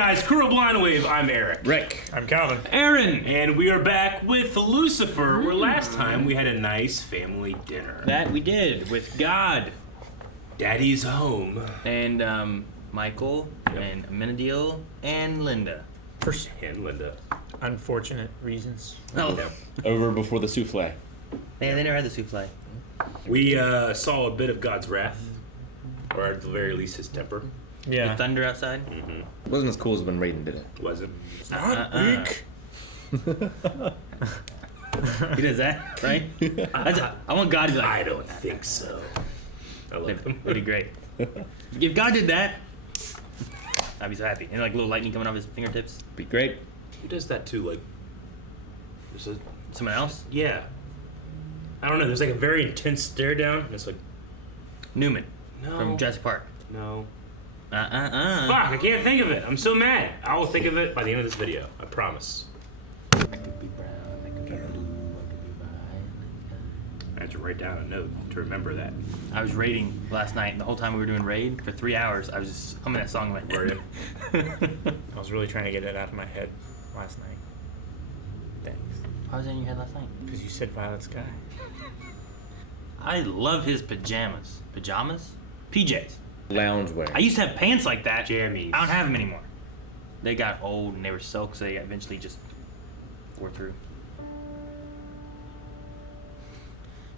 guys, Crew Blind Wave. I'm Eric. Rick. I'm Calvin. Aaron. And we are back with Lucifer, where last time we had a nice family dinner. That we did with God. Daddy's home. And Michael and Amenadiel and Linda. And Linda. Unfortunate reasons. Oh. Yeah. Over before the souffle. Man, they never had the souffle. We saw a bit of God's wrath, or at the very least his temper. Yeah. The thunder outside. Mm-hmm. It wasn't as cool as when Raiden did it. Wasn't. Weak. He does that, right? I want God to be like, I don't think so. I love him. that'd be great. If God did that, I'd be so happy. And like little lightning coming off his fingertips. Be great. Who does that too? Like, there's a, Someone else? yeah. I don't know. There's like a very intense stare down. And it's like, Newman. No. From Jurassic Park. no. Fuck, Fuck, I can't think of it. I'm so mad. I will think of it by the end of this video. I promise. I could be brown, I could be blue, I could be violet. I have to write down a note to remember that. I was raiding last night, and the whole time we were doing raid for 3 hours, I was just humming that song in my head. I was really trying to get it out of my head last night. Thanks. Why was that in your head last night? Because you said Violet Sky. I love his pajamas. Pajamas? PJs. Loungewear. I used to have pants like that. Jammies. I don't have them anymore. They got old and they were silk, so they eventually just wore through.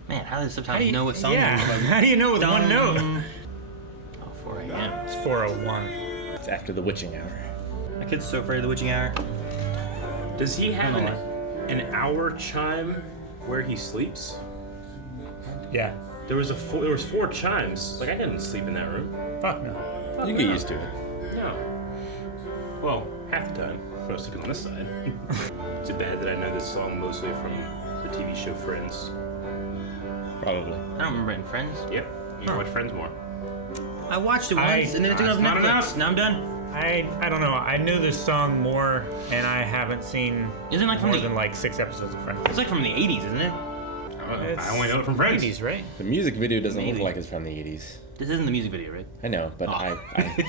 Man, how does sometimes know what song? Yeah. How do you know with one note? Oh, 4 a.m. It's 4:01. It's after the witching hour. My kid's so afraid of the witching hour. Does he have I don't know an hour chime where he sleeps? Yeah. There was 4 chimes. Like, I couldn't sleep in that room. Fuck no. You get used to it. No. Well, half the time. I was sleeping on this side. It's too bad that I know this song mostly from the TV show Friends. Probably. I don't remember it in Friends. Yep. You can watch Friends more. I watched it once and then it took it off Not Netflix. enough. Now I'm done. I don't know. I knew this song more, and I haven't seen Isn't it like from more the? than like 6 episodes of Friends. It's like from the 80s, isn't it? I only know it from Friends. 80s, right? The music video doesn't Maybe. look like it's from the 80s. This isn't the music video, right? I know, but I've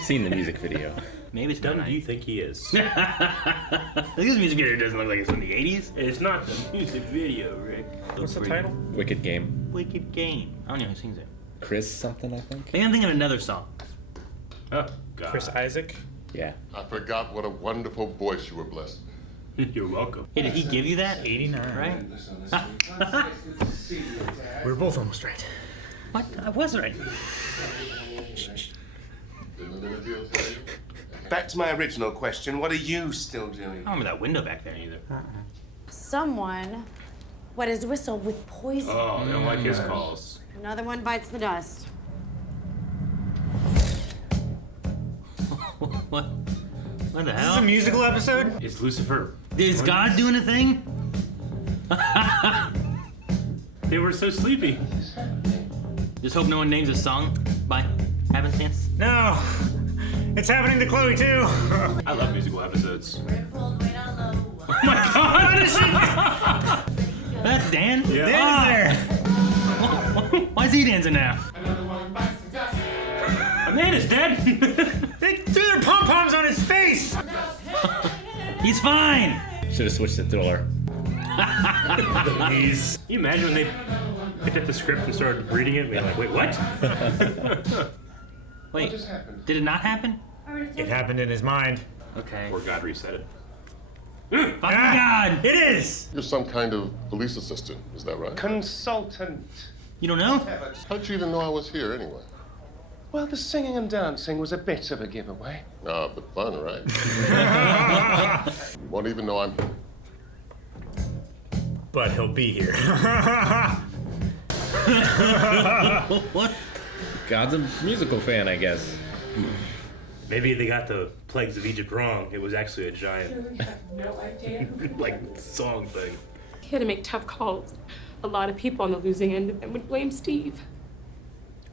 seen the music video. Maybe it's Dumb not. do you think he is? This music video doesn't look like it's from the 80s. It's not the music video, Rick. What's the title? Wicked Game. Wicked Game. I don't know who sings it. Chris something, I think? Maybe I'm thinking of another song. Oh, God. Chris Isaac. Yeah. I forgot what a wonderful voice you were blessed with. You're welcome. Hey, did he give you that? 89. Right? We were both almost right. What? I was right. Back to my original question, what are you still doing? I don't remember that window back there either. Someone wet his whistle with poison. Oh, I don't like his calls. Another one bites the dust. What? What the Is this a hell? musical episode? Is Lucifer? Is God doing a thing? They were so sleepy. Just hope no one names a song by happenstance. No. It's happening to Chloe too. I love musical episodes. Oh my God! That's Dan? Yeah. Dan is there. Why is he dancing now? My man is dead. They threw their pom-poms on his face. He's fine! Should have switched to Thriller. Please. Can you imagine when they picked up the script and started reading it and being like, wait, what? Wait, What just happened? did it not happen? It happened in his mind. Okay. Or God reset it. Fucking God! It is. You're some kind of police assistant, is that right? Consultant. You don't know? How did you even know I was here anyway? Well, the singing and dancing was a bit of a giveaway. Ah, but fun, right? You won't even know I'm here. But he'll be here. What? God's a musical fan, I guess. Maybe they got the plagues of Egypt wrong. It was actually a giant, No idea. like, song thing. He had to make tough calls. A lot of people on the losing end of them would blame Steve.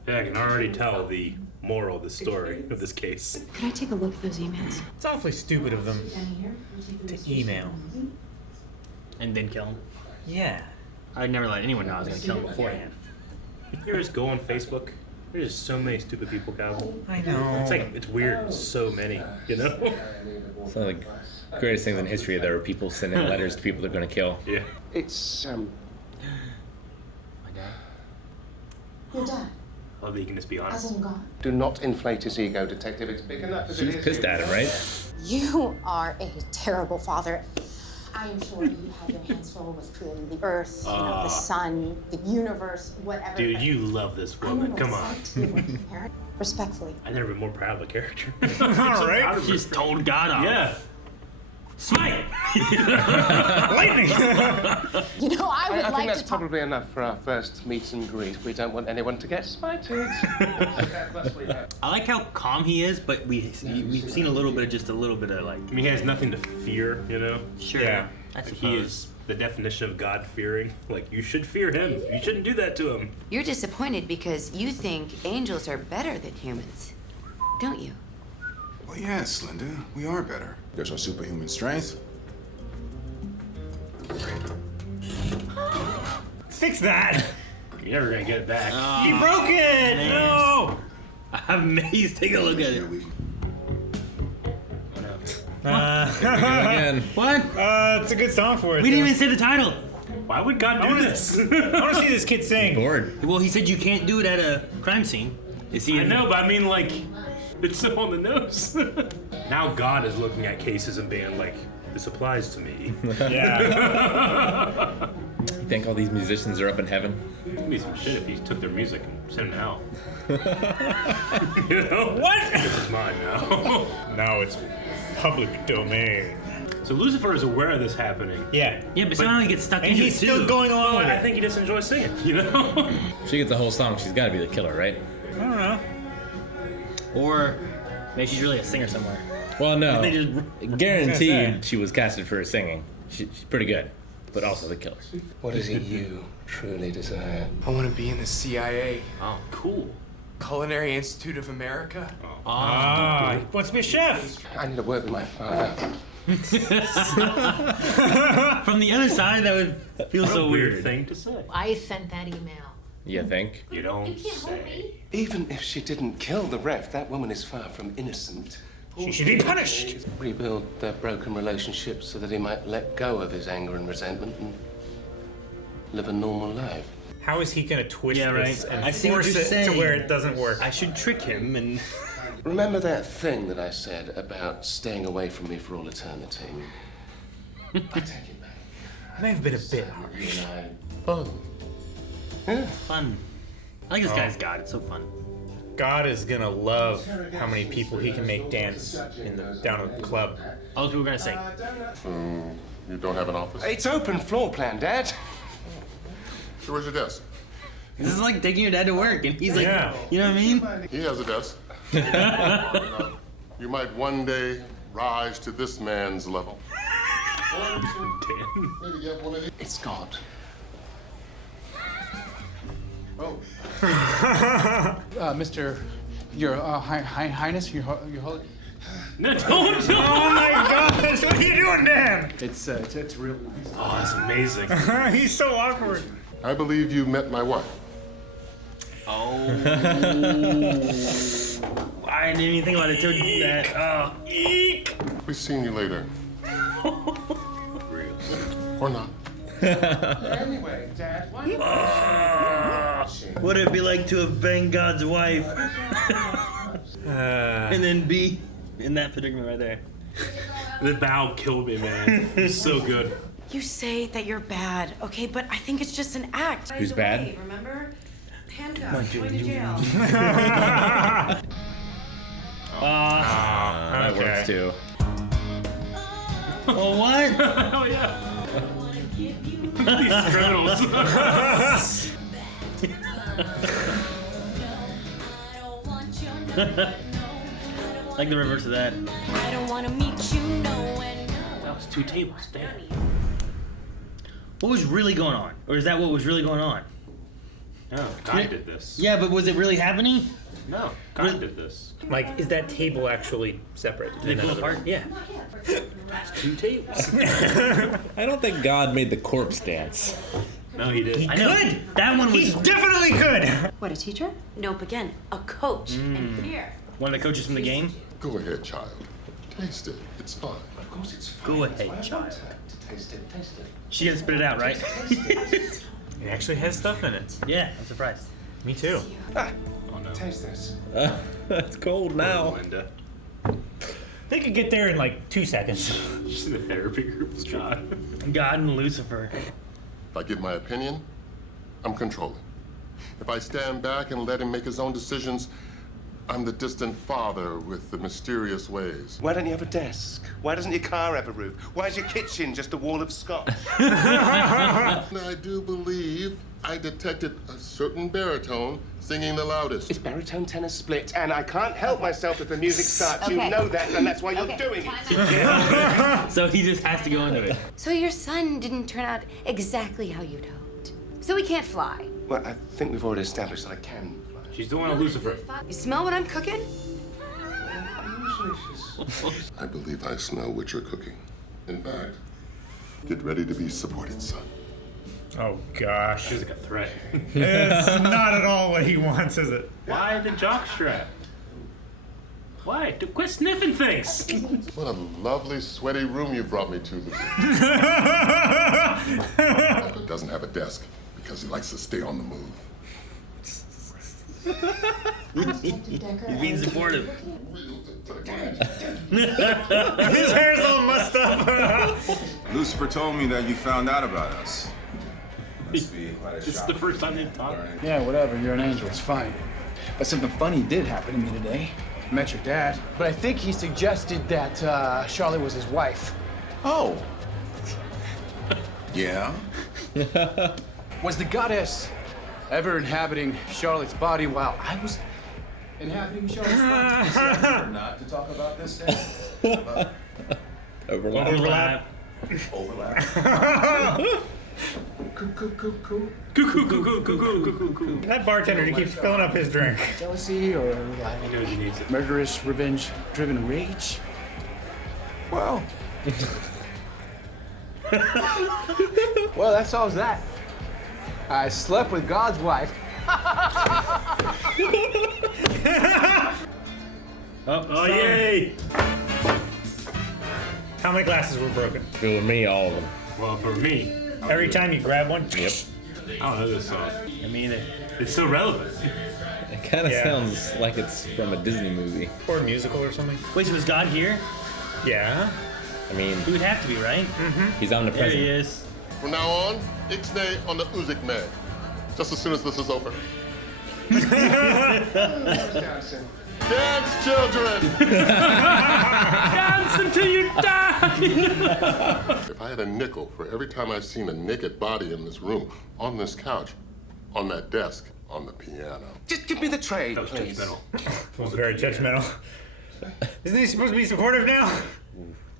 Yeah, I can already tell the moral of the story of this case. Could I take a look at those emails? It's awfully stupid of them to email. And then kill him. Yeah. I'd never let anyone know I was gonna kill him beforehand. You ever just go on Facebook There's just so many stupid people, Calvin. I know. It's weird. So many, you know? It's one of the greatest things in history. There are people sending letters to people they're going to kill. Yeah. It's, My dad. Your dad, I love that you can just be honest. as in God. do not inflate his ego, detective. It's big enough as it She's is. pissed at him, right? You are a terrible father. I am sure you have your hands full with creating the earth, the sun, the universe, whatever. Dude, but you love this I know woman. what Come it's on. like to be a working parent. Respectfully. I've never been more proud of a character. All right. She just told God off. Yeah. Smite! Lightning! You know, I would I like think that's to talk. probably enough for our first meet and greet. We don't want anyone to get smited. I like how calm he is, but we've seen a little bit of like, I mean, he has nothing to fear, you know? sure. Yeah. I He suppose. is the definition of God-fearing. Like, you should fear him. You shouldn't do that to him. You're disappointed because you think angels are better than humans, don't you? Well, yes, Linda, we are better. There's our superhuman strength. Fix that! You're never gonna get it back. He broke it! No! I'm amazed. Take a look at it. Again. What? It's a good song for it. We didn't though. even say the title. Why would God do this? I want to see this kid sing. Bored. Well, he said you can't do it at a crime scene. Is he? I know, but I mean, like, it's so on the nose. Now God is looking at cases and being like, this applies to me. Yeah. You think all these musicians are up in heaven? It'd be some shit if he took their music and sent it out. You know? What? It's mine now. Now it's public domain. So Lucifer is aware of this happening. Yeah. Yeah, but somehow he gets stuck And into he's it still too. going along with I it. think he just enjoys singing, you know? If she gets the whole song, she's got to be the killer, right? I don't know. Or maybe she's really a singer somewhere. Well, no. They just Guaranteed she was casted for her singing. She's pretty good, but also the killer. What is it you truly desire? I want to be in the CIA, Oh, cool. Culinary Institute of America. Ah, he wants to be a chef. I need to work with my father. From the other side, that would feel What so a weird. thing to say. I sent that email. You think? You don't say. Even if she didn't kill the ref, that woman is far from innocent. She should be punished. Rebuild their broken relationship so that he might let go of his anger and resentment and live a normal life. How is he gonna twist Yeah, this right. and I see what force you're it saying. to where it doesn't work? I should trick him and. Remember that thing that I said about staying away from me for all eternity? I take it back. May have been a bit You harsh. and I. Fun. Yeah. Fun. I like this guy's God. It's so fun. God is gonna love how many people he can make dance down at the club. All those people are gonna sing. You don't have an office? It's open floor plan, Dad. So where's your desk? This is like taking your dad to work, and he's like, Yeah. you know what I mean? He has a desk. You might one day rise to this man's level. Maybe get one of these. It's God. Oh. Mr. Your Highness, Your Holy. No, don't. Oh my gosh, what are you doing, Dan? It's real. Oh, that's amazing. He's so awkward. I believe you met my wife. Oh. I didn't even think about it till you did that. Oh. Eek. We've seen you later. Or not. Anyway, Dad, why What would it be like to have banged God's wife? And then be in that predicament right there. The bow killed me, man. It's so good. You say that you're bad, okay, but I think it's just an act. Who's bad? Remember? Handcuffed, going to jail. That works too. Oh, what? Oh, yeah. These criminals. Like the reverse of that. I don't want to meet you nowhere. That was 2 tables. Damn. What was really going on? Or is that what was really going on? No, God did this. Yeah, but was it really happening? No, God did this. Like, is that table actually separate? Did they pull apart? Yeah. That's 2 tables. I don't think God made the corpse dance. No, he did. He could. That one was definitely good. What, a teacher? Nope, again, a coach. And here. One of the coaches from the game. Go ahead, child. Taste it. It's fine. Of course it's fine. Go ahead, child. Taste it, taste it. She didn't spit it out, right? It actually has stuff in it. Yeah, I'm surprised. Me too. Ah, Oh no. taste this. It's cold now. Linda. They could get there in like 2 seconds. Did you see the therapy group was God? God and Lucifer. If I give my opinion, I'm controlling. If I stand back and let him make his own decisions, I'm the distant father with the mysterious ways. Why don't you have a desk? Why doesn't your car have a roof? Why is your kitchen just a wall of scotch? And I do believe I detected a certain baritone singing the loudest. It's baritone tenor split, and I can't help myself if the music starts. Okay. You know that, and that's why you're doing it. So he just has to go into it. So your son didn't turn out exactly how you'd hoped. So he can't fly. Well, I think we've already established that I can fly. She's the one on Lucifer. You smell what I'm cooking? I believe I smell what you're cooking. In fact, get ready to be supported, son. Oh gosh. She's like a threat. It's not at all what he wants, is it? Why the jock strap? Why? Quit sniffing things. What a lovely, sweaty room you brought me to. Papa doesn't have a desk because he likes to stay on the move. He's being supportive. His hair's all mussed up. Lucifer told me that you found out about us. Must be quite a This is shock. the first time they've talked. Yeah, whatever. You're an angel. It's fine. But something funny did happen to me today. I met your dad. But I think he suggested that Charlotte was his wife. Oh. Yeah? Was the goddess ever inhabiting Charlotte's body while I was inhabiting Charlotte's body? Or not to talk about this day? Overlap. Overlap. That bartender, he keeps filling up his drink. Jealousy or He knows he needs it. murderous, revenge-driven rage? Well. Well, that solves that. I slept with God's wife. Oh, yay! How many glasses were broken? For me, all of them. Well, for me, Every time you grab one? Yep. I don't know this song. I mean, It's so relevant. It kind of Yeah. sounds like it's from a Disney movie. Or a musical or something? wait, so is God here? Yeah. I mean, He would have to be, right? he's There omnipresent. he is. From now on, Ixnay on the Uzik Meg. Just as soon as this is over. Dance, children! Dance until you die! If I had a nickel for every time I've seen a naked body in this room, on this couch, on that desk, on the piano. Just give me the tray, That was please. judgmental. It was very judgmental. Isn't he supposed to be supportive now?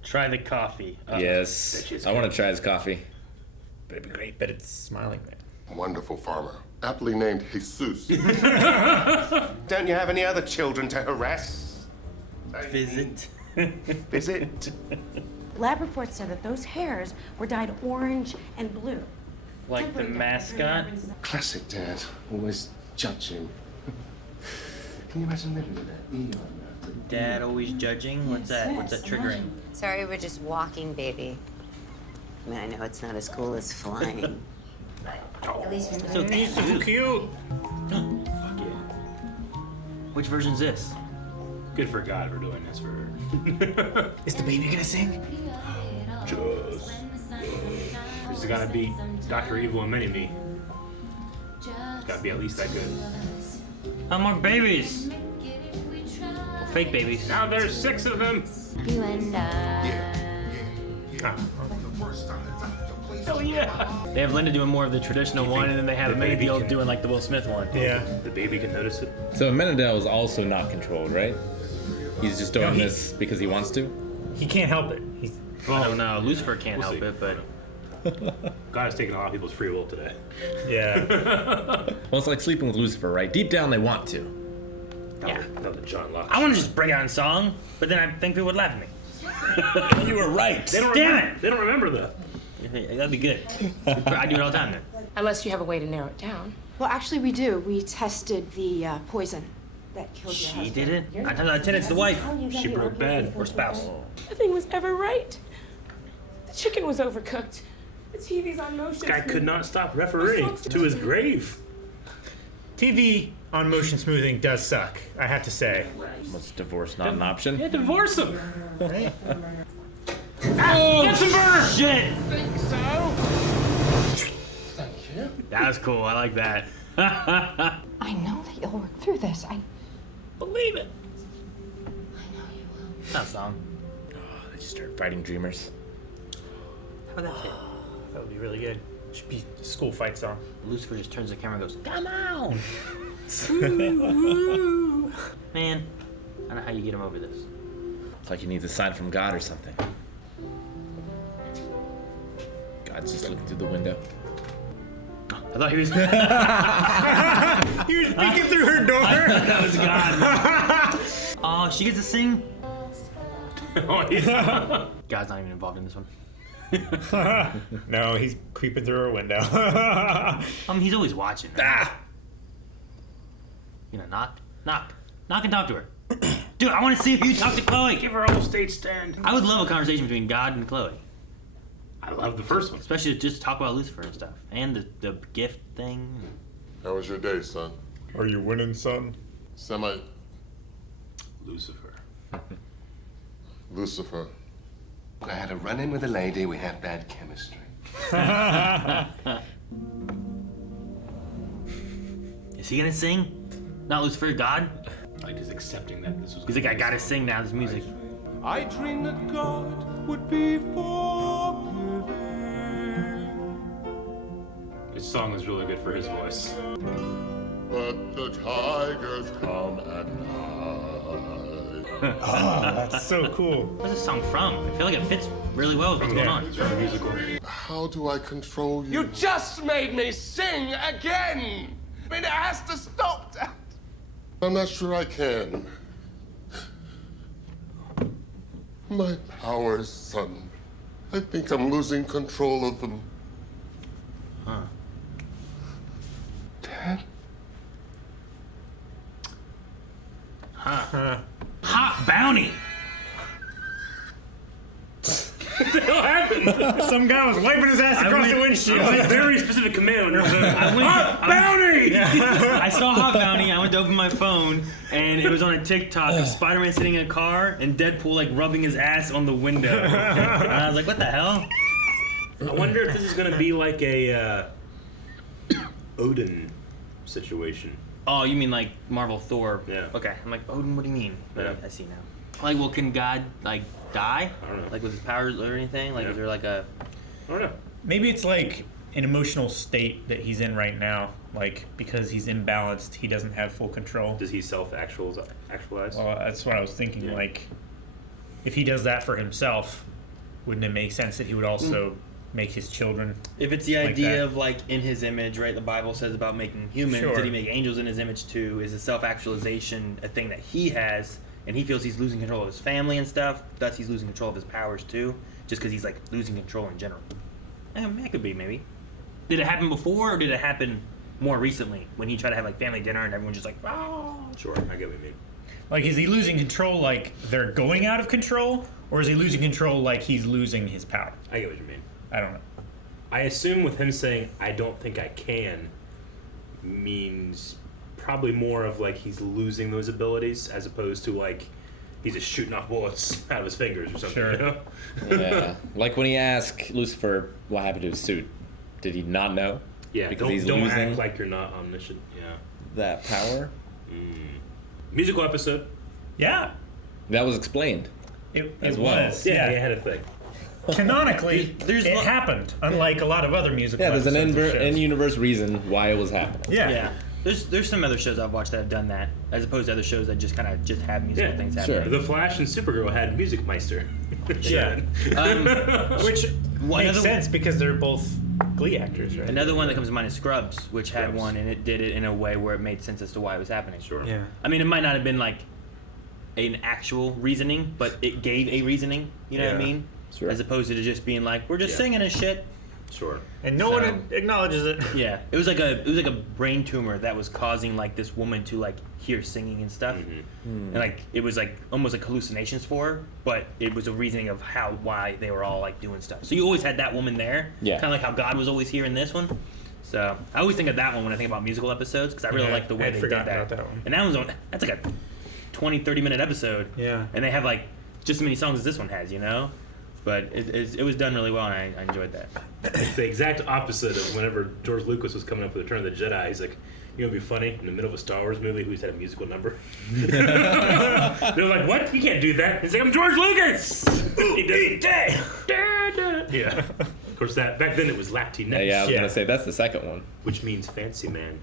Try the coffee. Yes. shit's I want to try his coffee. But it'd be great, but it's smiling. Wonderful farmer, aptly named Jesus. Don't you have any other children to harass? Visit. Visit? Lab reports said that those hairs were dyed orange and blue. Like the mascot. Classic dad, always judging. Can you imagine living with that neon? Dad always judging. What's that? What's that triggering? Sorry, we're just walking, baby. I mean, I know it's not as cool as flying. But at least you're not He's so cute. Fuck yeah. Which version's this? Good for God for doing this for her. Is the baby gonna sing? Just. This is gotta be Dr. Evil and Mini-Me. It's gotta be at least that good. How more babies? Well, fake babies. Now there's 6 of them! You and Hell yeah! They have Linda doing more of the traditional one, and then they have the baby Mayfield can- doing like the Will Smith one. Yeah. The baby can notice it. So Menadel is also not controlled, right? He's just doing this because he wants to? He can't help it. I don't know. Lucifer can't We'll help see. it, but God has taken a lot of people's free will today. Yeah. Well, it's like sleeping with Lucifer, right? Deep down, they want to. yeah. Another John Locke. I want to just break out in song, but then I think people would laugh at me. You were right. They don't Damn remember. They don't remember though. That'd be good. I do it all the time then. Unless you have a way to narrow it down. Well, actually, we do. We tested the poison that killed your husband. She did it? I thought the attendant's the wife. She broke bad. Or spouse. Nothing was ever right. The chicken was overcooked. The TV's on motion. This guy could not stop refereeing to his grave. TV on motion smoothing does suck, I have to say. Was divorce not an option? Yeah, divorce him. Right? Lucifer! Shit! Think so? Thank you. That was cool. I like that. I know that you'll work through this. I Believe it. know you will. That song. Oh, they just started fighting dreamers. How would that fit? That would be really good. Should be a school fight song. Lucifer just turns the camera and goes, "Come on!" Man, I don't know how you get him over this. It's like he needs a sign from God or something. God's just looking through the window. I thought he was. He was peeking through her door. That was God. Oh, she gets to sing. Oh, yeah. God's not even involved in this one. No, he's creeping through her window. He's always watching. Right? You know, knock and talk to her. Dude, I want to see if you talk to Chloe. Give her a whole stage stand. I would love a conversation between God and Chloe. I love the first one. Especially to just talk about Lucifer and stuff. And the gift thing. How was your day, son? Are you winning, son? Lucifer. Lucifer. I had a run-in with a lady. We had bad chemistry. Is he gonna sing? Not Lucifer, God? Like just accepting that this was. He's like, I gotta sing now, this music. I dreamed that God would be forgiving. This song is really good for his voice. But the tigers come at night. Oh, that's so cool. Where's this song from? I feel like it fits really well with what's going on. It's from a musical. How do I control you? You just made me sing again! I mean, it has to stop that. I'm not sure I can. My powers, son. I think I'm losing control of them. Huh. Dad? Huh. Hot bounty! What happened? Some guy was wiping his ass across the windshield. A very specific command. Hot bounty! I saw Hot Bounty, I went to open my phone, and it was on a TikTok of Spider-Man sitting in a car and Deadpool like rubbing his ass on the window. And I was like, what the hell? I wonder if this is gonna be like a Odin situation. Oh, you mean like Marvel Thor? Yeah. Okay, I'm like, Odin, what do you mean? But Yeah. I see now. Like, well, can God, like, die? I don't know. Like, with his powers or anything? Like, Yeah. is there like a... I don't know. Maybe it's like an emotional state that he's in right now. Like, because he's imbalanced, he doesn't have full control. Does he self-actualize? Well, that's what I was thinking. Yeah. Like, if he does that for himself, wouldn't it make sense that he would also make his children? If it's the like idea that? of, like, in his image, right? The Bible says about making humans. Sure. Did he make angels in his image, too? Is a self-actualization a thing that he has, and he feels he's losing control of his family and stuff? Thus, he's losing control of his powers, too? Just because he's, like, losing control in general. That could be, maybe. Did it happen before, or did it happen more recently? When he tried to have, like, family dinner and everyone's just like, oh. Sure, I get what you mean. Like, is he losing control like they're going out of control? Or is he losing control like he's losing his power? I get what you mean. I don't know. I assume with him saying, I don't think I can, means probably more of like he's losing those abilities as opposed to like he's just shooting off bullets out of his fingers or something. Sure. You know? Yeah. Like when he asked Lucifer what happened to his suit, did he not know? Yeah, Because he's don't losing act like you're not omniscient. Yeah. that power? Musical episode. Yeah, That was explained. it As well. was. Yeah, he had a thing. Canonically, it happened, unlike a lot of other musical Yeah, there's an episodes of shows. in-universe reason why it was happening. Yeah. Yeah. There's some other shows I've watched that have done that, as opposed to other shows that just kind of just have musical things happening. The Flash and Supergirl had Music Meister. Yeah. Which One makes other- sense because they're both Glee actors, right? Another one that comes to mind is Scrubs, which had Scrubs. one, and it did it in a way where it made sense as to why it was happening. Sure. Yeah. I mean, it might not have been like an actual reasoning, but it gave a reasoning. You know what I Yeah. mean? Sure. As opposed to just being like, we're just Yeah. singing and shit. Sure. And no one acknowledges it. Yeah, it was like a brain tumor that was causing like this woman to like hear singing and stuff, and like it was like almost like hallucinations for her, but it was a reasoning of why they were all like doing stuff. So you always had that woman there, kind of like how God was always here in this one. So I always think of that one when I think about musical episodes because I really like the way they did that. About that one. And that's like a 20-30 minute episode. Yeah. And they have like just as many songs as this one has, you know. But it was done really well, and I enjoyed that. It's the exact opposite of whenever George Lucas was coming up with Return of the Jedi. He's like, you know, it'd be funny in the middle of a Star Wars movie who's had a musical number. They're like, what? You can't do that. He's like, I'm George Lucas. He did it. Yeah. Of course, back then it was Latinx. Yeah, I was gonna say that's the second one, which means fancy man.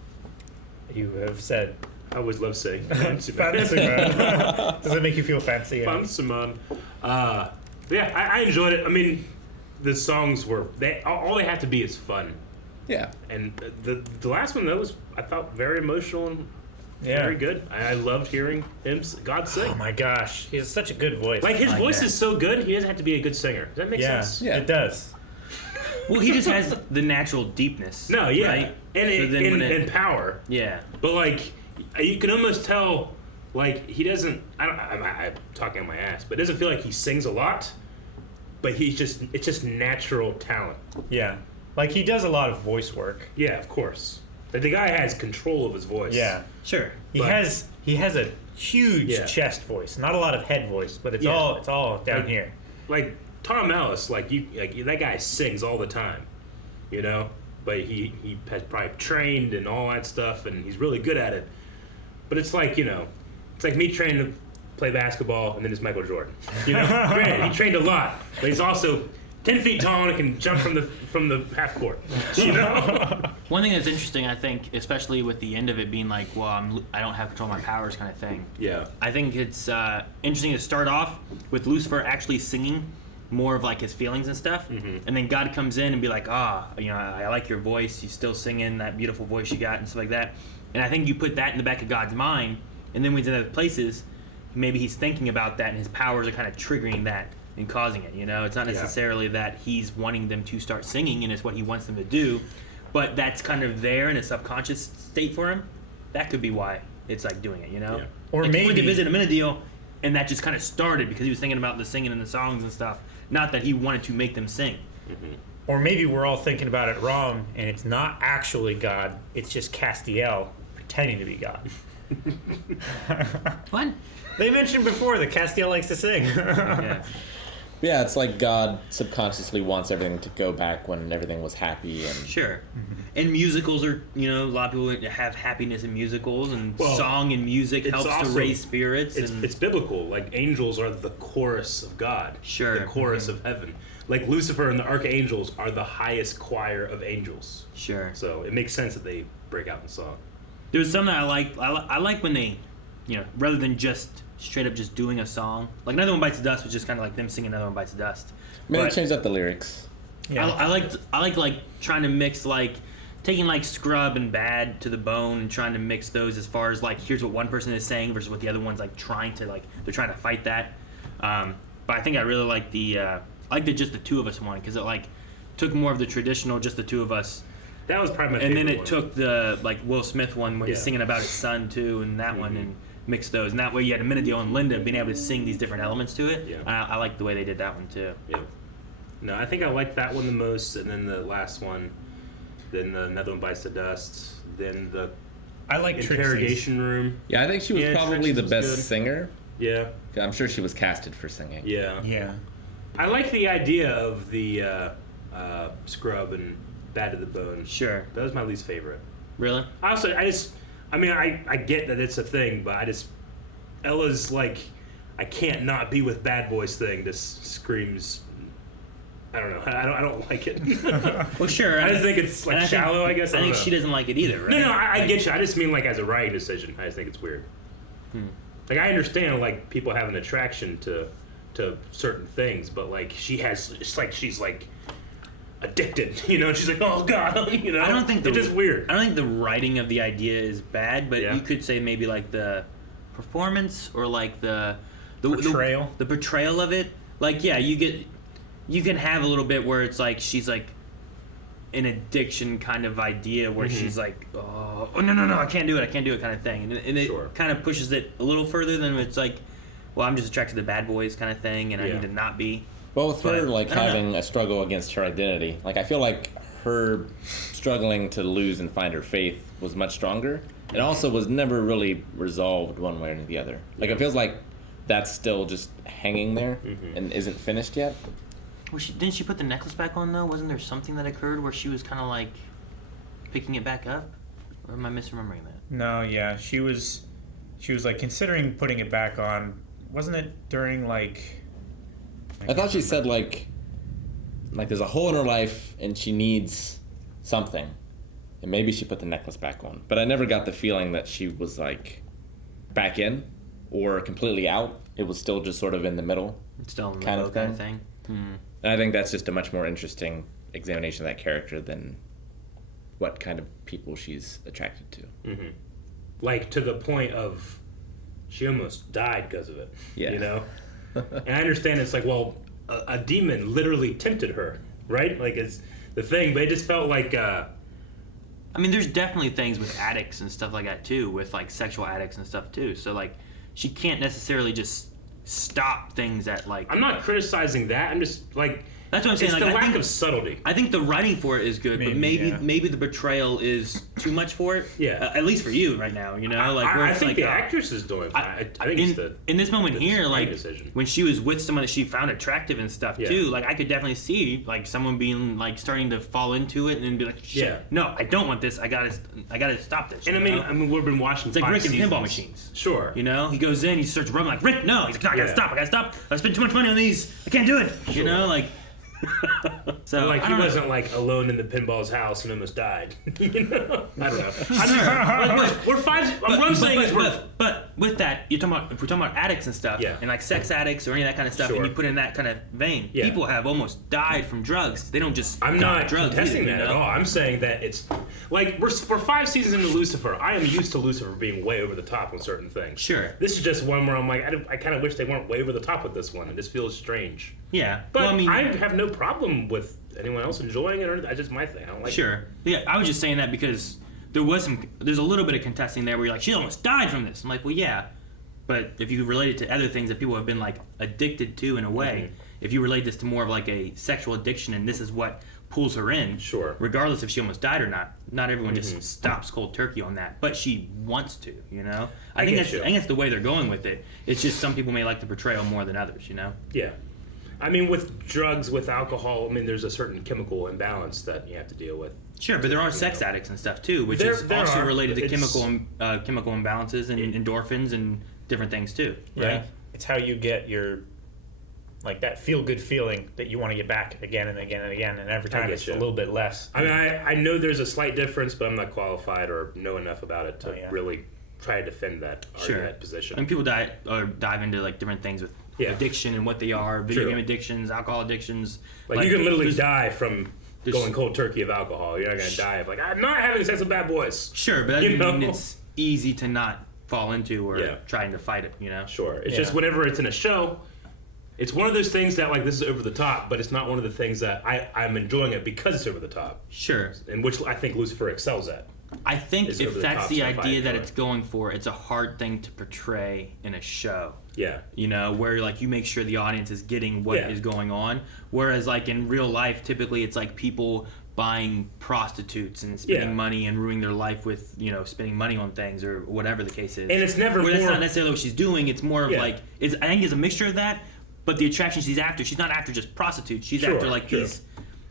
You have said. I always love saying fancy man. Fancy man. Does it make you feel fancy? Fancy man. Yeah, I enjoyed it. I mean, the songs were all they have to be is fun. Yeah. And the last one that was I thought very emotional and very good. I loved hearing him God sing. Oh my gosh, he has such a good voice. Like his voice is so good, he doesn't have to be a good singer. Does that make sense? Yeah, it does. Well, he just has the natural deepness. No, yeah, right? and power. Yeah, but like you can almost tell. Like he doesn't. I'm talking on my ass, but it doesn't feel like he sings a lot. But it's just natural talent. Yeah, like he does a lot of voice work. Yeah, of course. But the guy has control of his voice. Yeah, sure. He has a huge chest voice, not a lot of head voice, but it's all down here. Like Tom Ellis, like that guy sings all the time, you know. But he has probably trained and all that stuff, and he's really good at it. But it's like it's like me training to play basketball, and then it's Michael Jordan. You know, granted, he trained a lot, but he's also 10 feet tall and can jump from the half court. You know. One thing that's interesting, I think, especially with the end of it being like, well, I don't have control of my powers, kind of thing. Yeah. I think it's interesting to start off with Lucifer actually singing more of like his feelings and stuff, and then God comes in and be like, I like your voice. You're still singing that beautiful voice you got and stuff like that. And I think you put that in the back of God's mind, and then when he's in other places, maybe he's thinking about that, and his powers are kind of triggering that and causing it. You know, it's not necessarily that he's wanting them to start singing, and it's what he wants them to do, but that's kind of there in a subconscious state for him. That could be why it's like doing it. You know, or like maybe he went to visit him in a deal, and that just kind of started because he was thinking about the singing and the songs and stuff. Not that he wanted to make them sing. Or maybe we're all thinking about it wrong, and it's not actually God. It's just Castiel pretending to be God. What? They mentioned before that Castiel likes to sing. Yeah, it's like God subconsciously wants everything to go back when everything was happy and Sure. And musicals are, a lot of people have happiness in musicals, and song and music helps to raise spirits. It's biblical. Like angels are the chorus of God. Sure. The chorus of heaven. Like Lucifer and the archangels are the highest choir of angels. Sure. So it makes sense that they break out in song. There was something I like. I like when they, rather than just straight up just doing a song. Like Another One Bites the Dust was just kind of like them singing Another One Bites the Dust. maybe change up the lyrics. Yeah. I like trying to mix taking Scrub and Bad to the Bone and trying to mix those as far as here's what one person is saying versus what the other one's trying to they're trying to fight that. But I think I really like the just the two of us one because it took more of the traditional just the two of us. That was probably my favorite. And then it one. took the Will Smith one where he's singing about his son too, and that one and mixed those. And that way you had Amenadiel and Linda being able to sing these different elements to it. Yeah. I like the way they did that one too. Yeah. No, I think I liked that one the most, and then the last one, then the Another One Bites the Dust, then the interrogation room. Yeah, I think she was probably the best singer. Yeah. I'm sure she was casted for singing. Yeah. Yeah. I like the idea of the Scrub and Bad to the Bone. Sure. That was my least favorite. Really? Also, I get that it's a thing, but Ella's I can't not be with bad boys thing just screams. I don't know. I don't like it. Well, sure. I just think it's shallow. I guess. I think she doesn't like it either, right? No, I get you. I just mean as a writing decision. I just think it's weird. I understand people have an attraction to certain things, but she has. It's she's addicted. She's like, oh god. I don't think it's just weird. I don't think the writing of the idea is bad, but you could say maybe the performance or the portrayal. The portrayal of it. You can have a little bit where it's she's an addiction kind of idea where she's like, oh no, I can't do it kind of thing, and it kind of pushes it a little further than it's like, well, I'm just attracted to bad boys kind of thing, and I need to not be. Well, with her like having a struggle against her identity, like I feel like her struggling to lose and find her faith was much stronger. It also was never really resolved one way or the other. Like it feels like that's still just hanging there and isn't finished yet. Didn't she put the necklace back on though? Wasn't there something that occurred where she was kind of like picking it back up? Or am I misremembering that? No, yeah, she was like considering putting it back on. Wasn't it during like? I thought she said like there's a hole in her life and she needs something, and maybe she put the necklace back on. But I never got the feeling that she was like back in or completely out. It was still just sort of in the middle, still in the kind middle of thing. And I think that's just a much more interesting examination of that character than what kind of people she's attracted to. Like to the point of she almost died because of it. Yeah. You know? And I understand it's like, well, a demon literally tempted her, right? Like it's the thing, but it just felt like I mean, there's definitely things with addicts and stuff like that too, with like sexual addicts and stuff too. So like she can't necessarily just stop things at like. I'm not criticizing that. I'm just like. That's what I'm saying. It's like, the lack of subtlety. I think the writing for it is good, but maybe the betrayal is too much for it. Yeah. At least for you right now, you know. Like I think the actress is doing fine. I think it's in this moment here, like decision. when she was with someone that she found attractive and stuff too. Like I could definitely see like someone being like starting to fall into it and then be like, shit, no, I don't want this. I gotta stop this. And I mean, we've been watching. It's like 5 Rick and seasons. Pinball machines. Sure. You know, he goes in, he starts rubbing like Rick. No, he's like, no, I gotta stop. I spent too much money on these. I can't do it. Sure. You know, like. So like he wasn't like alone in the pinball's house and almost died. You know, I don't know. We're five. What I'm saying is but with that, if we're talking about addicts and stuff, and like sex addicts or any of that kind of stuff, and you put in that kind of vein, people have almost died from drugs. They don't just. I'm die not drugs contesting either, that at all. I'm saying that it's like we're 5 seasons into Lucifer. I am used to Lucifer being way over the top on certain things. Sure. This is just one where I'm like, I kind of wish they weren't way over the top with this one, and this feels strange. Yeah, but well, I mean, I have no problem with anyone else enjoying it, or that's just my thing. I don't like it. Yeah, I was just saying that because there's a little bit of contesting there where you're like, she almost died from this. I'm like, well, yeah, but if you relate it to other things that people have been like addicted to in a way, if you relate this to more of like a sexual addiction and this is what pulls her in, regardless if she almost died or not everyone just stops cold turkey on that, but she wants to, you know. I think that's the way they're going with it. It's just some people may like the portrayal more than others, you know. Yeah. I mean, with drugs, with alcohol, I mean, there's a certain chemical imbalance that you have to deal with. Sure, but there are sex addicts and stuff too, which is also related to chemical imbalances and endorphins and different things too. Right? Yeah, it's how you get your like that feel good feeling that you want to get back again and again and again, and every time it's a little bit less. I mean, I know there's a slight difference, but I'm not qualified or know enough about it to really try to defend that position. I mean, people dive into like different things with. Addiction and what they are, video game addictions, alcohol addictions. Like you can literally die from going cold turkey of alcohol. You're not going to die of like, I'm not having sex with bad boys. Sure, but that doesn't mean it's easy to not fall into or trying to fight it, you know? Sure. It's just whenever it's in a show, it's one of those things that like this is over the top, but it's not one of the things that I'm enjoying it because it's over the top. Sure. And which I think Lucifer excels at. I think if that's the idea that it's going for, it's a hard thing to portray in a show. Yeah. You know, where like you make sure the audience is getting what is going on. Whereas like in real life, typically it's like people buying prostitutes and spending money and ruining their life with, you know, spending money on things or whatever the case is. And it's never that's not necessarily what she's doing. It's more of like, I think it's a mixture of that, but the attraction she's not after just prostitutes. She's after like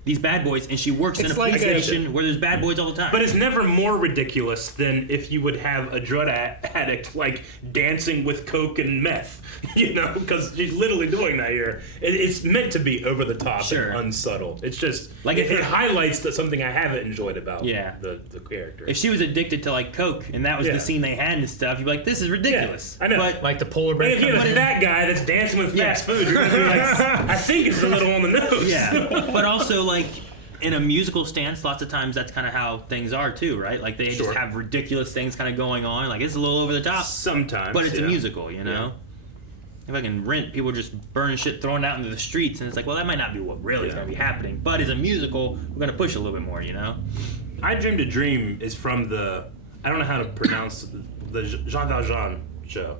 these bad boys, and she works in a police station where there's bad boys all the time. But it's never more ridiculous than if you would have a drug addict like dancing with coke and meth, you know, because she's literally doing that here. It's meant to be over the top and unsubtle. It's just like it highlights something I haven't enjoyed about the character. If she was addicted to like coke and that was the scene they had and stuff, you'd be like, this is ridiculous. I know. But like the polar bear. If you have a fat guy that's dancing with fast food, you're gonna be like, I think it's a little on the nose. Yeah, but also like in a musical stance, lots of times that's kind of how things are too, right? Like they just have ridiculous things kind of going on. Like it's a little over the top sometimes, but it's a musical, you know. fucking Rent, people just burning shit, throwing it out into the streets, and it's like, well, that might not be what really is going to be happening. But as a musical, we're going to push a little bit more, you know? I Dreamed a Dream is from the, I don't know how to pronounce the Jean Valjean show.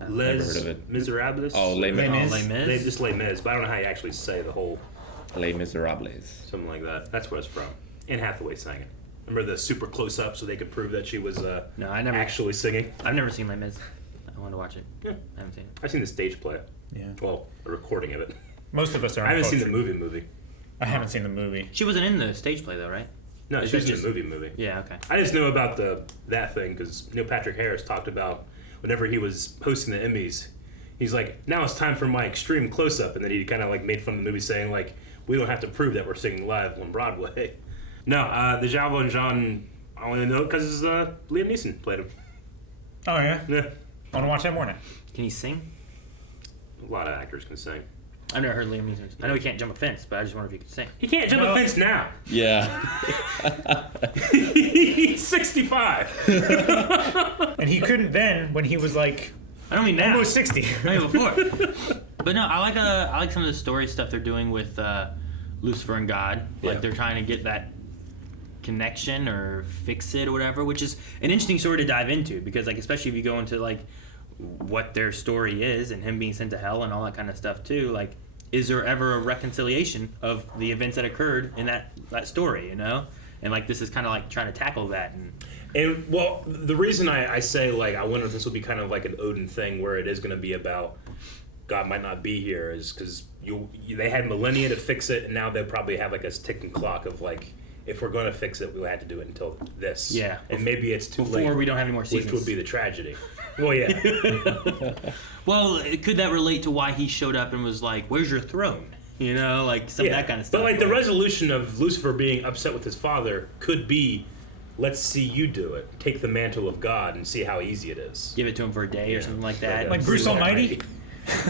Never heard of it. Miserables? Oh, Les Mis. Les Mis? Just Les Mis, but I don't know how you actually say the whole... Les Miserables. Something like that. That's where it's from. Anne Hathaway sang it. Remember the super close-up so they could prove that she was no, I never actually singing? I've never seen Les Mis. I want to watch it. Yeah. I haven't seen it. I've seen the stage play. Yeah. Well, a recording of it. Most of us are. I haven't seen the movie. I haven't seen the movie. She wasn't in the stage play, though, right? No, Is she was that in the movie. Yeah, okay. I just know about that thing because Neil Patrick Harris talked about whenever he was hosting the Emmys, he's like, now it's time for my extreme close-up, and then he kind of like made fun of the movie saying like, we don't have to prove that we're singing live on Broadway. No, the Java and John, I only know because Liam Neeson played him. Oh yeah. Yeah. I want to watch that more now. Can he sing? A lot of actors can sing. I've never heard Liam Neeson. I know he can't jump a fence, but I just wonder if he could sing. He can't jump a fence now. Yeah. He's 65. And he couldn't then when he was like, I don't mean now. Almost 60. I mean before. But no, I like some of the story stuff they're doing with Lucifer and God. Like they're trying to get that connection or fix it or whatever, which is an interesting story to dive into because like especially if you go into like what their story is and him being sent to hell and all that kind of stuff too, like is there ever a reconciliation of the events that occurred in that story, you know? And like this is kind of like trying to tackle that. And well, the reason I say like I wonder if this will be kind of like an Odin thing where it is going to be about God might not be here is because they had millennia to fix it and now they'll probably have like a ticking clock of like if we're going to fix it, we'll have to do it until this. Yeah. And maybe it's too late. Before we don't have any more seasons. Which would be the tragedy. Well, yeah. Well, could that relate to why he showed up and was like, where's your throne? You know, like some of that kind of stuff. But like the resolution of Lucifer being upset with his father could be, let's see you do it. Take the mantle of God and see how easy it is. Give it to him for a day or something like that. Like Bruce Almighty?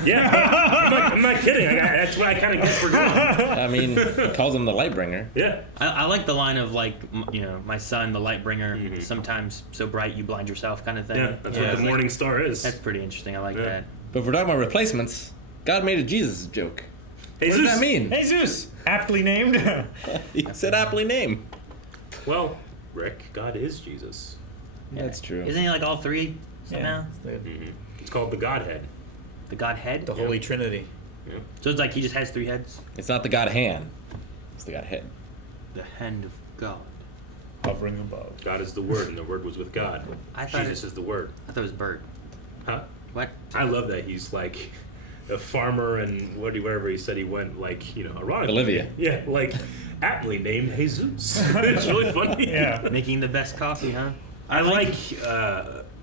Yeah, I'm not kidding. That's what I kind of get for going. I mean, he calls him the light bringer. Yeah. I like the line of like, you know, my son, the light bringer, sometimes so bright you blind yourself kind of thing. Yeah, that's what the morning star is. That's pretty interesting. I like that. But if we're talking about replacements, God made a Jesus joke. Jesus. What does that mean? Jesus, aptly named. He said aptly named. Well, Rick, God is Jesus. Yeah, that's true. Isn't he like all three somehow? It's called the Godhead. The Godhead? The Holy Trinity. Yeah. So it's like he just has three heads? It's not the God hand. It's the God head. The hand of God. Hovering above. God is the Word, and the Word was with God. Jesus is the Word. I thought it was bird. Huh? What? I love that he's like a farmer and wherever he said he went, like, you know, ironically. Bolivia. Yeah, like aptly named Jesus. It's really funny. Yeah. Making the best coffee, huh? I like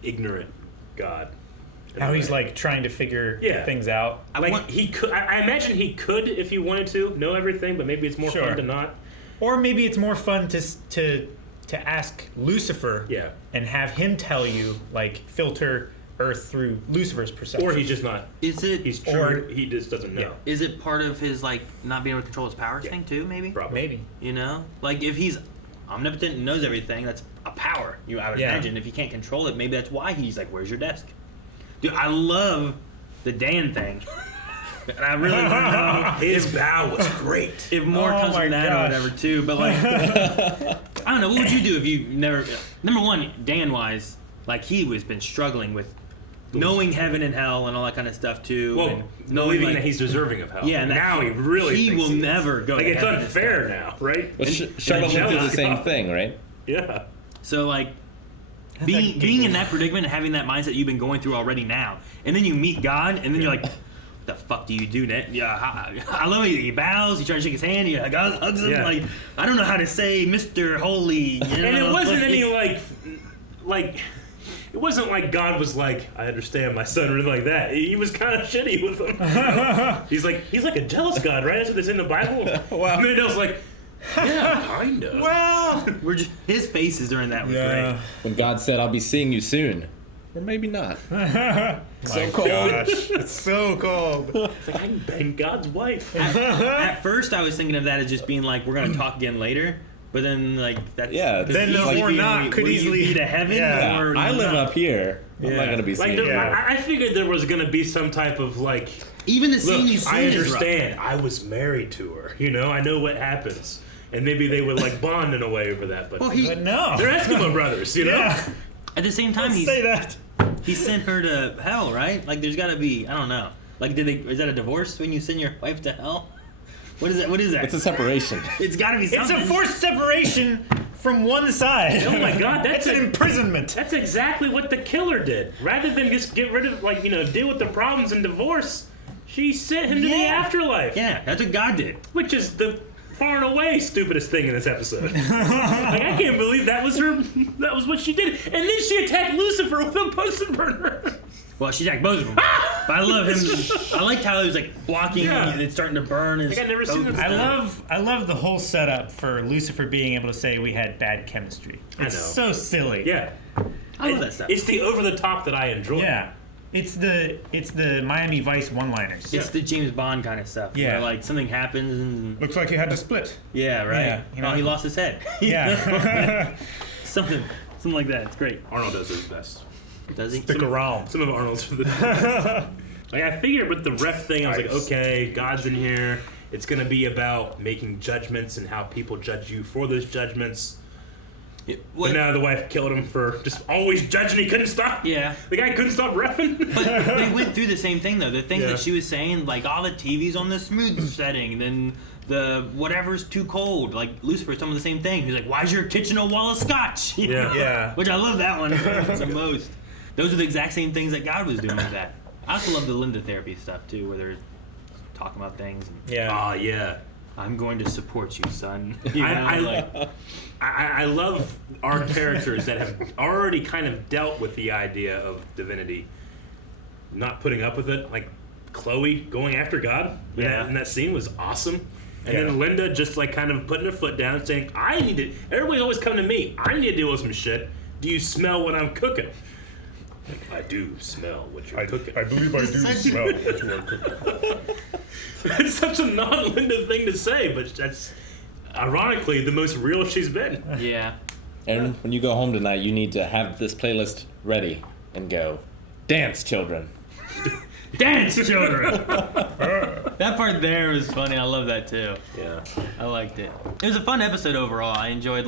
ignorant God. How he's like trying to figure things out. He could. I imagine he could if he wanted to know everything, but maybe it's more fun to not. Or maybe it's more fun to ask Lucifer. Yeah. And have him tell you, like, filter Earth through Lucifer's perception. Or he's just not. Is it? He's true. He just doesn't know. Yeah. Is it part of his like not being able to control his powers thing too? Maybe. Probably. Maybe. You know, like if he's omnipotent and knows everything, that's a power. I would imagine if he can't control it, maybe that's why he's like, "Where's your desk?" Dude, I love the Dan thing. And I really want to know. His bow was great. If more comes from that or whatever too, but like, I don't know. What would you do if you never? Number one, Dan wise, like he was been struggling with knowing heaven and hell and all that kind of stuff too. Well, and believing like, that he's deserving of hell. Yeah, and now he really he thinks will never go. Like to it's heaven unfair now, right? But Charlotte went through the same thing, right? Yeah. So like. Being in that predicament and having that mindset you've been going through already now, and then you meet God, and then you're like, what the fuck do you do, Ned? Yeah, I love it. He bows, you try to shake his hand, he hugs him. Like, I don't know how to say Mr. Holy. You know? And it wasn't any like, it wasn't like God was like, I understand my son, or anything like that. He was kind of shitty with him. he's like a jealous God, right? That's what it's in the Bible. Wow. And then I was like, yeah, kinda. Well, his faces during that were great. When God said, "I'll be seeing you soon," or maybe not. So cold. Gosh, it's so cold. It's like I can bang God's wife. At first, I was thinking of that as just being like, we're gonna talk again later. But then, like, that's then or not could easily be to heaven. Yeah, Or I live not? up here. I'm not gonna be like seen. I figured there was gonna be some type of like. Even the scene Look, you see I is understand. I was married to her. You know, I know what happens, and maybe they would like bond in a way over that. But, but no, they're Eskimo brothers. You know. At the same time, say that. He sent her to hell, right? Like, there's got to be, I don't know. Like, is that a divorce when you send your wife to hell? What is that? What is that? It's a separation. It's got to be something. It's a forced separation from one side. Oh my God, that's an imprisonment. That's exactly what the killer did. Rather than just get rid of, like, you know, deal with the problems and divorce, she sent him to the afterlife. Yeah, that's what God did. Which is the far and away stupidest thing in this episode. Like, I can't believe that was her. That was what she did. And then she attacked Lucifer with a Bunsen burner. Well, she attacked both of them. But I love him. I liked how he was like blocking and it's starting to burn. Like, I've never seen that. I love the whole setup for Lucifer being able to say we had bad chemistry. It's so silly. Yeah. I love that stuff. It's the over the top that I enjoy. Yeah. It's the Miami Vice one-liners. It's the James Bond kind of stuff. Yeah. Where, like, something happens and... Looks like you had to split. Yeah, right. Yeah, you know? Oh, he lost his head. Yeah. something like that. It's great. Arnold does his best. Does he? Stick around. Some of Arnold's are the best. Like, I figured with the ref thing, I was like, okay, God's in here. It's going to be about making judgments and how people judge you for those judgments. But now the wife killed him for just always judging. He couldn't stop. Yeah. The guy couldn't stop reffing. But they went through the same thing, though. The thing that she was saying, like, all the TV's on the smooth setting, then the whatever's too cold. Like, Lucifer's some of the same thing. He's like, why's your kitchen a wall of scotch? You know? Yeah. Which I love that one the most. Those are the exact same things that God was doing with that. I also love the Linda therapy stuff, too, where they're talking about things. And, yeah. I'm going to support you, son. I love our characters that have already kind of dealt with the idea of divinity, not putting up with it. Like Chloe going after God in that scene was awesome. And then Linda just like kind of putting her foot down, saying, everybody's always coming to me. I need to deal with some shit. Do you smell what I'm cooking? Like, I do smell what you're cooking. I believe I do smell what you are cooking. It's such a non-Linda thing to say, but that's ironically the most real she's been. Yeah. And when you go home tonight, you need to have this playlist ready and go, dance, children. Dance, children! That part there was funny. I love that too. Yeah. I liked it. It was a fun episode overall. I enjoyed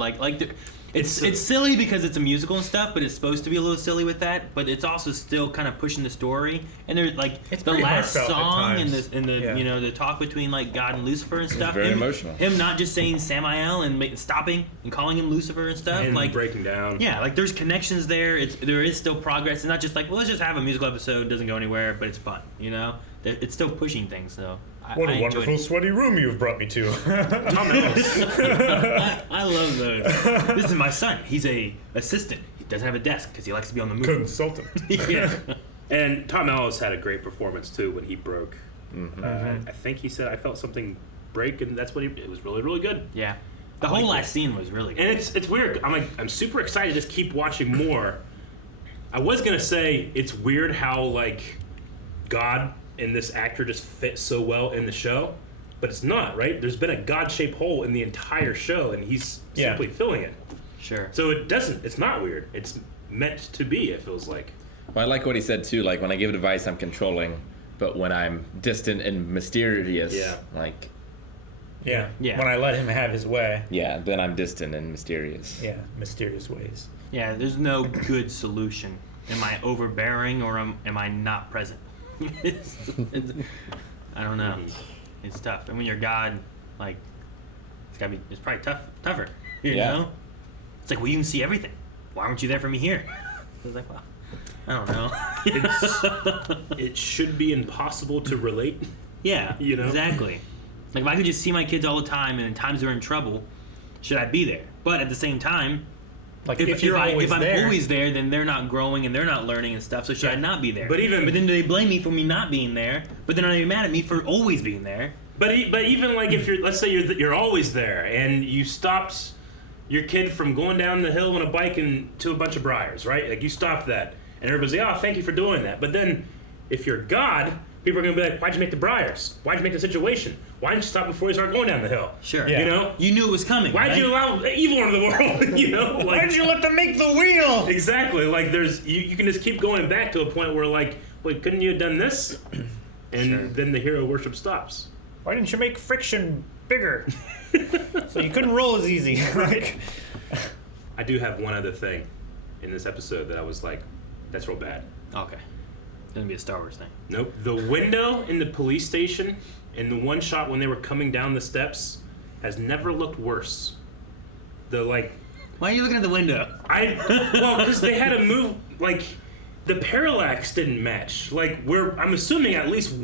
it's silly because it's a musical and stuff, but it's supposed to be a little silly with that. But it's also still kind of pushing the story. And there's like it's the last song and the you know the talk between like God and Lucifer and stuff. Very emotional. Him not just saying Samael and stopping and calling him Lucifer and stuff. And like breaking down. Yeah, like there's connections there. There is still progress. It's not just like, well, let's just have a musical episode. Doesn't go anywhere, but it's fun. You know, it's still pushing things. So. What a wonderful sweaty room you've brought me to. I love those. This is my son. He's a assistant. He doesn't have a desk because he likes to be on the move. Consultant. Yeah. And Tom Ellis had a great performance too when he broke. Mm-hmm. I think he said I felt something break, and that's what it was really, really good. Yeah. The whole last scene was really good. And it's weird. I'm super excited to just keep watching more. I was gonna say it's weird how like God and this actor just fit so well in the show, but it's not, right? There's been a God-shaped hole in the entire show, and he's simply filling it. Sure. So it's not weird. It's meant to be, it feels like. Well, I like what he said, too. Like, when I give advice, I'm controlling, but when I'm distant and mysterious, like... Yeah. When I let him have his way. Yeah, then I'm distant and mysterious. Yeah, mysterious ways. Yeah, there's no good solution. Am I overbearing or am I not present? I don't know. It's tough. And when you're God, like, it's probably tougher. You know? It's like, well, you can see everything. Why weren't you there for me here? I was like, well, I don't know. It should be impossible to relate. Yeah, you know? Exactly. Like, if I could just see my kids all the time and in times they're in trouble, should I be there? But at the same time, like if I'm always there, then they're not growing and they're not learning and stuff. So should I not be there? But then do they blame me for me not being there? But then are they mad at me for always being there? But even like if let's say you're always there and you stopped your kid from going down the hill on a bike and to a bunch of briars, right? Like you stopped that, and everybody's like, "Oh, thank you for doing that." But then if you're God, people are going to be like, why'd you make the briars? Why'd you make the situation? Why didn't you stop before you started going down the hill? Sure. You know? You knew it was coming. Why'd you allow evil into the world? You know? Like, why'd you let them make the wheel? Exactly. Like, you can just keep going back to a point where, like, wait, couldn't you have done this? And then the hero worship stops. Why didn't you make friction bigger? So you couldn't roll as easy. Like, I do have one other thing in this episode that I was like, that's real bad. Okay. It's gonna be a Star Wars thing. Nope. The window in the police station in the one shot when they were coming down the steps has never looked worse. Why are you looking at the window? Well, because they had to move, like, the parallax didn't match. Like, I'm assuming at least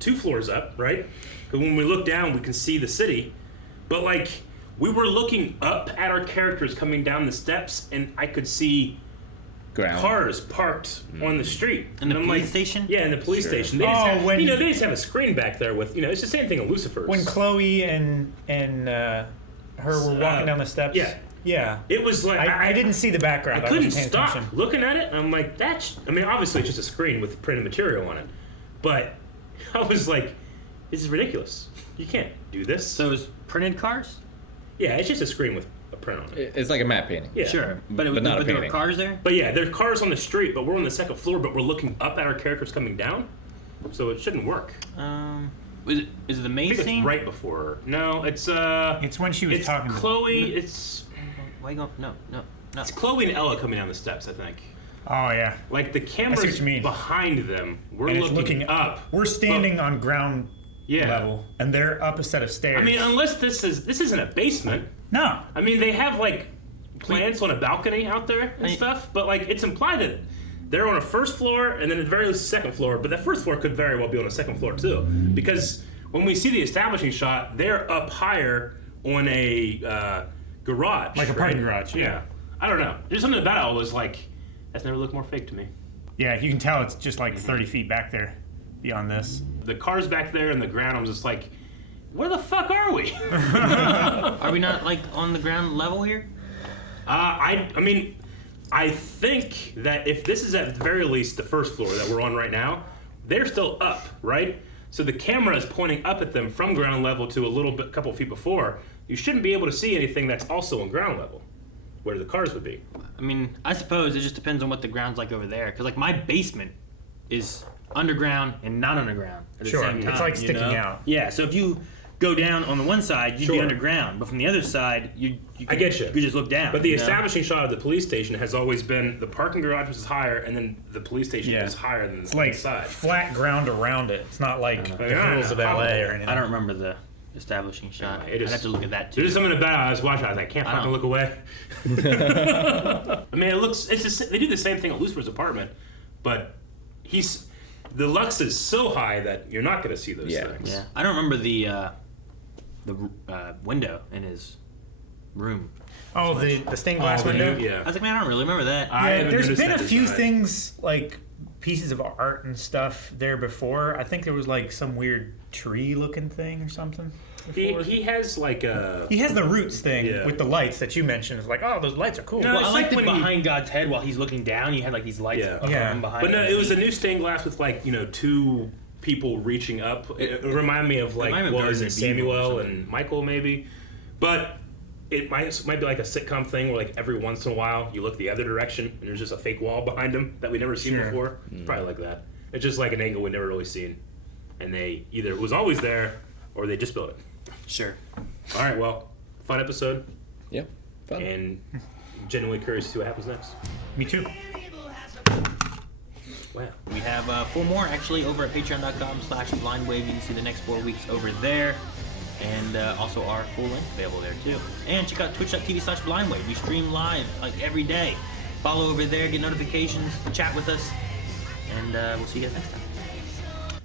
2 floors up, right? Because when we look down, we can see the city. But, like, we were looking up at our characters coming down the steps, and I could see cars parked on the street. In the police station? Yeah, in the police station. They just have a screen back there with, it's the same thing in Lucifer. When Chloe and her were walking down the steps. Yeah. Yeah. It was like... I didn't see the background. I couldn't wasn't paying stop attention. looking at it. I'm like, obviously it's just a screen with printed material on it. But I was like, this is ridiculous. You can't do this. So it's printed cars? Yeah, it's just a screen with a print on it. It's like a matte painting. Yeah. Sure. But not a there were painting. cars there? But yeah, there are cars on the street, but we're on the second floor, but we're looking up at our characters coming down. So it shouldn't work. Is it the main I think scene? it's right before her. No, it's when she was talking. Chloe, it's... Why you going... No. It's Chloe and Ella coming down the steps, I think. Oh, yeah. Like, the camera's behind them. We're And it's looking up. We're standing on ground level, and they're up a set of stairs. I mean, unless this isn't a basement. No. I mean, they have, like, plants on a balcony out there and stuff, but, like, it's implied that they're on a first floor and then at the very least a second floor, but that first floor could very well be on a second floor, too. Because when we see the establishing shot, they're up higher on a garage. Like a parking garage, yeah. I don't know. There's something about it I was like, that's never looked more fake to me. Yeah, you can tell it's just like 30 feet back there beyond this. The car's back there in the ground, I'm just like, where the fuck are we? Are we not, like, on the ground level here? I mean, I think that if this is at the very least the first floor that we're on right now, they're still up, right? So the camera is pointing up at them from ground level to a couple feet before. You shouldn't be able to see anything that's also on ground level, where the cars would be. I mean, I suppose it just depends on what the ground's like over there. Because, like, my basement is underground and not underground at the same time. It's like sticking out. Yeah, so if you go down on the one side, you'd be underground. But from the other side, you I get you. You could just look down. But the establishing shot of the police station has always been the parking garage was higher, and then the police station is higher than it's the like side. Flat ground around it. It's not like the hills of LA or anything. I don't remember the establishing shot. I'd have to look at that too. There's something about it I was watching. I was like, I can't fucking look away. I mean, they do the same thing at Lucifer's apartment, but the lux is so high that you're not going to see those things. Yeah, I don't remember the window in his room. Oh, the stained glass window? Yeah. I was like, man, I don't really remember that. Yeah, there's been a few things, like pieces of art and stuff there before. I think there was like some weird tree-looking thing or something. He has like a... He has the roots thing with the lights that you mentioned. It's like, oh, those lights are cool. No, I liked it behind God's head while he's looking down. You had like these lights above him behind him. But no, it was a new stained glass with like, two people reaching up. It reminded me of like, was it Samuel and Michael maybe? But it might be like a sitcom thing where like every once in a while you look the other direction and there's just a fake wall behind him that we've never seen before. It's probably like that. It's just like an angle we've never really seen. And they either it was always there or they just built it. Sure. All right, well, fun episode. Yep. Fun. And genuinely curious to see what happens next. Me too. Wow. We have 4 more actually over at patreon.com/blindwave. You can see the next 4 weeks over there. And also our full length available there too. And check out twitch.tv/blindwave. We stream live like every day. Follow over there, get notifications, chat with us. And we'll see you guys next time.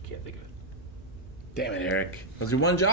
Can't think of it. Damn it, Eric. That was your one job.